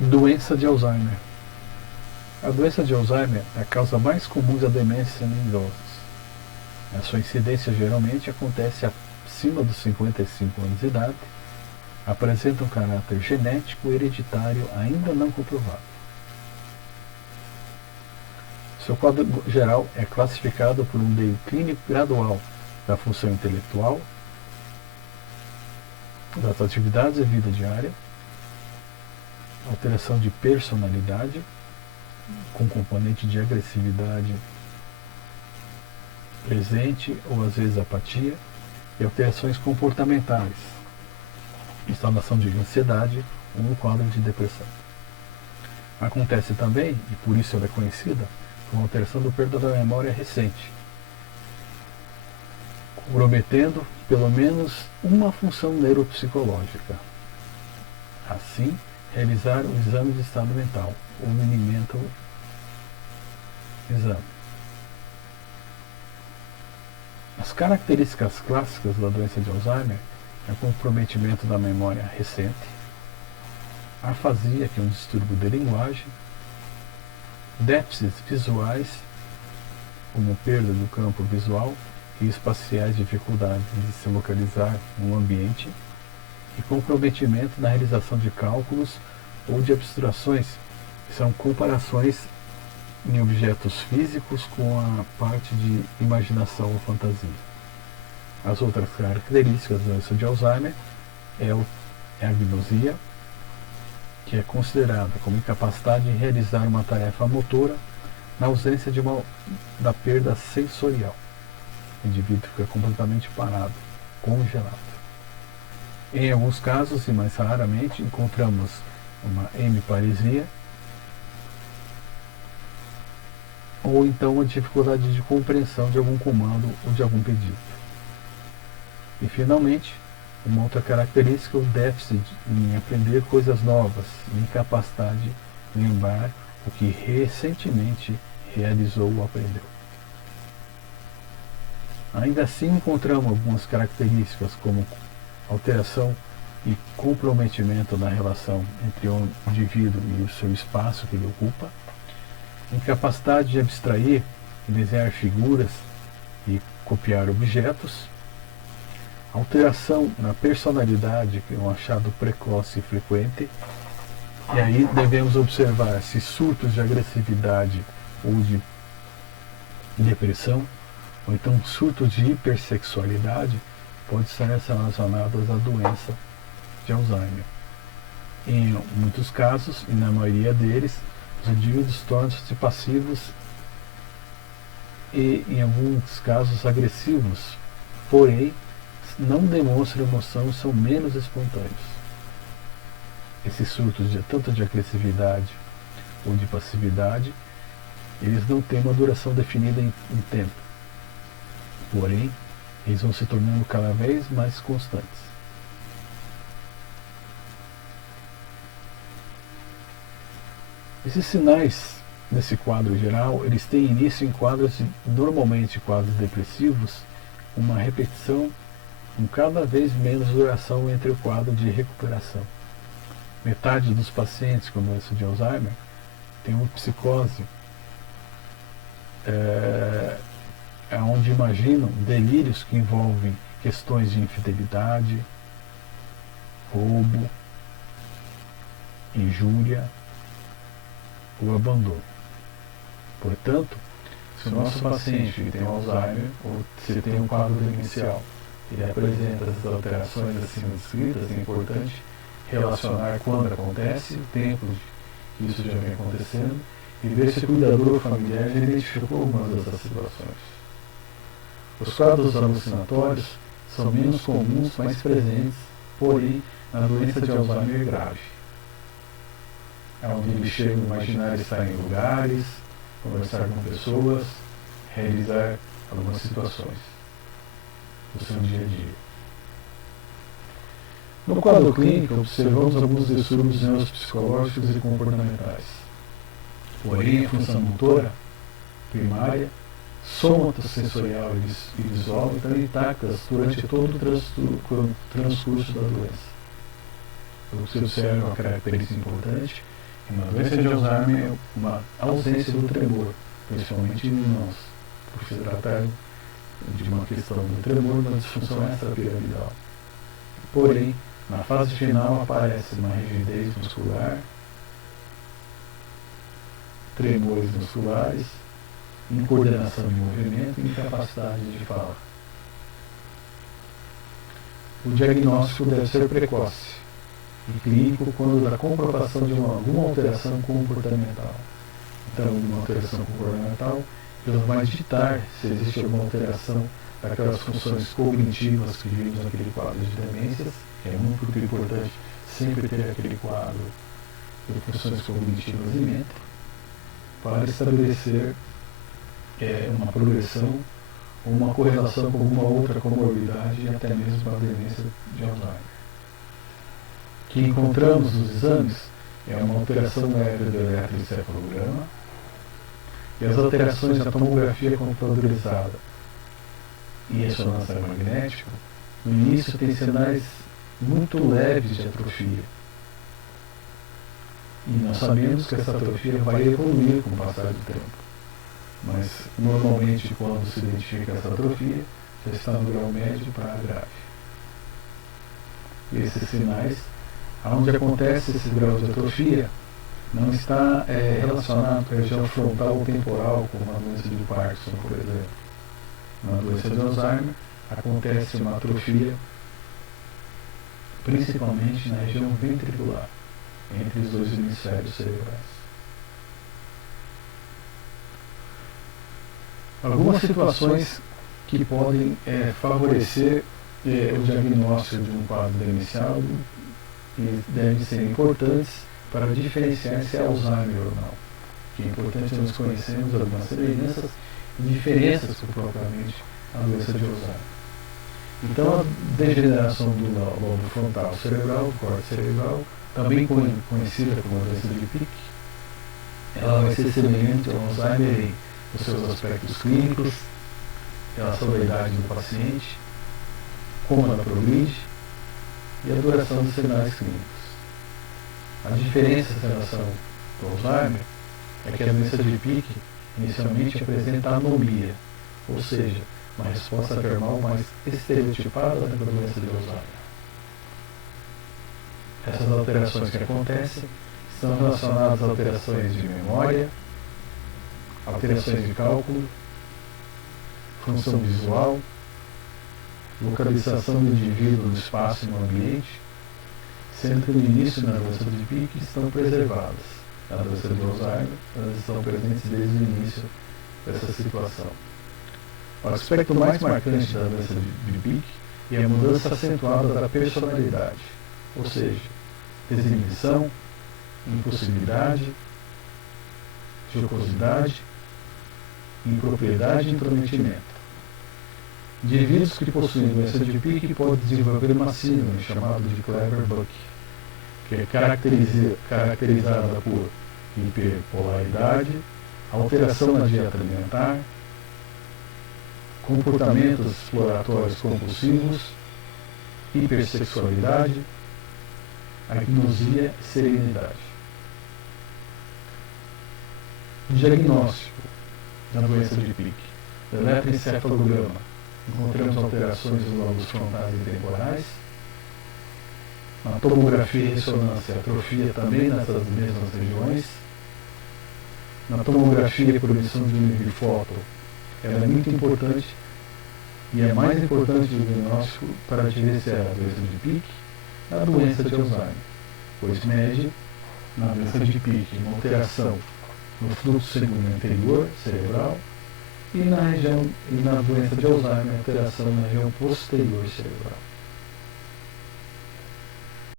Doença de Alzheimer. A doença de Alzheimer é a causa mais comum da demência em idosos. A sua incidência geralmente acontece acima dos 55 anos de idade, apresenta um caráter genético hereditário ainda não comprovado. Seu quadro geral é classificado por um declínio gradual da função intelectual, das atividades e vida diária, alteração de personalidade, com componente de agressividade presente ou às vezes apatia, e alterações comportamentais, instalação de ansiedade ou um quadro de depressão. Acontece também, e por isso ela é conhecida, como alteração do perda da memória recente, comprometendo pelo menos uma função neuropsicológica. Assim, realizar o exame de estado mental, o Mini-Mental Exam. As características clássicas da doença de Alzheimer é o comprometimento da memória recente, a afasia, que é um distúrbio de linguagem, déficits visuais, como perda do campo visual e espaciais, dificuldades de se localizar no ambiente, e comprometimento na realização de cálculos ou de abstrações, que são comparações em objetos físicos com a parte de imaginação ou fantasia. As outras características da doença de Alzheimer é a agnosia, que é considerada como incapacidade de realizar uma tarefa motora na ausência da perda sensorial. O indivíduo fica completamente parado, congelado. Em alguns casos, e mais raramente, encontramos uma hemiparesia, ou então a dificuldade de compreensão de algum comando ou de algum pedido. E, finalmente, uma outra característica é o déficit em aprender coisas novas e incapacidade de lembrar o que recentemente realizou ou aprendeu. Ainda assim, encontramos algumas características como alteração e comprometimento na relação entre o indivíduo e o seu espaço que ele ocupa, incapacidade de abstrair e desenhar figuras e copiar objetos, alteração na personalidade, que é um achado precoce e frequente, e aí devemos observar se surtos de agressividade ou de depressão, ou então surtos de hipersexualidade, podem estar relacionados à doença de Alzheimer. Em muitos casos, e na maioria deles, os indivíduos tornam-se passivos e, em alguns casos, agressivos, porém, não demonstram emoção e são menos espontâneos. Esses surtos, tanto de agressividade ou de passividade, eles não têm uma duração definida em tempo. Porém, eles vão se tornando cada vez mais constantes. Esses sinais nesse quadro geral, eles têm início em normalmente quadros depressivos, uma repetição com cada vez menos duração entre o quadro de recuperação. Metade dos pacientes com doença de Alzheimer tem uma psicose onde imaginam delírios que envolvem questões de infidelidade, roubo, injúria ou abandono. Portanto, se o nosso paciente tem Alzheimer ou se tem um quadro demencial e apresenta essas alterações acima descritas, é importante relacionar quando acontece, o tempo que isso já vem acontecendo, e ver se o cuidador familiar já identificou algumas dessas situações. Os quadros alucinatórios são menos comuns, mais presentes, porém, na doença de Alzheimer grave, onde ele chega a imaginar estar em lugares, conversar com pessoas, realizar algumas situações do seu dia a dia. No quadro clínico, observamos alguns distúrbios neuropsicológicos e comportamentais. Porém, a função motora primária, somatosensorial e visual estão intactas durante todo o transcurso da doença. O que se observa uma característica importante Na doença de Alzheimer é uma ausência do tremor, principalmente em mãos, por se tratar de uma questão do tremor na disfunção extrapiramidal. Porém, na fase final aparece uma rigidez muscular, tremores musculares, incoordenação de movimento e incapacidade de fala. O diagnóstico deve ser precoce e clínico quando da comprovação de alguma alteração comportamental. Então, uma alteração comportamental ela vai ditar se existe alguma alteração daquelas funções cognitivas que vimos naquele quadro de demências, que é muito importante sempre ter aquele quadro de funções cognitivas em mente, para estabelecer uma progressão ou uma correlação com alguma outra comorbidade e até mesmo a demência de Alzheimer. O que encontramos nos exames é uma alteração leve do eletroencefalograma e as alterações da tomografia computadorizada e ressonância magnética, no início tem sinais muito leves de atrofia. E nós sabemos que essa atrofia vai evoluir com o passar do tempo. Mas, normalmente, quando se identifica essa atrofia, já está no grau médio para grave. E esses sinais, onde acontece esse grau de atrofia, não está relacionado com a região frontal ou temporal, como a doença de Parkinson, por exemplo. Na doença de Alzheimer, acontece uma atrofia principalmente na região ventricular, entre os dois hemisférios cerebrais. Algumas situações que podem favorecer o diagnóstico de um quadro demencial e devem ser importantes para diferenciar se é Alzheimer ou não. Que é importante nós conhecermos algumas semelhanças e diferenças com propriamente a doença de Alzheimer. Então, a degeneração do lobo frontal cerebral, do córtex cerebral, também conhecida como a doença de Pick, ela vai ser semelhante ao Alzheimer nos seus aspectos clínicos, relação da idade do paciente, como ela progride e a duração dos sinais clínicos. A diferença em relação ao Alzheimer é que a doença de Pick inicialmente apresenta anomia, ou seja, uma resposta termal mais estereotipada da doença de Alzheimer. Essas alterações que acontecem estão relacionadas a alterações de memória, alterações de cálculo, função visual, localização do indivíduo no espaço e no ambiente, sendo que no início na doença de Pick estão preservadas. Na doença de Alzheimer, elas estão presentes desde o início dessa situação. O aspecto mais marcante da doença de Pick é a mudança acentuada da personalidade, ou seja, desinibição, impulsividade, jocosidade, impropriedade e intrometimento. Indivíduos que possuem doença de Pick podem desenvolver uma síndrome chamada de Clever-Buck, que é caracterizada por hiperpolaridade, alteração na dieta alimentar, comportamentos exploratórios compulsivos, hipersexualidade, agnosia e serenidade. Diagnóstico da doença de Pick. Eletroencefalograma. Encontramos alterações nos lobos frontais e temporais. Na tomografia e ressonância, atrofia também nessas mesmas regiões. Na tomografia, por emissão de nível de fóton, ela é muito importante e é mais importante do diagnóstico para diferenciar a doença de Pick da doença de Alzheimer, pois mede na doença de Pick uma alteração no fluxo sanguíneo anterior cerebral e na doença de Alzheimer alteração na região posterior cerebral.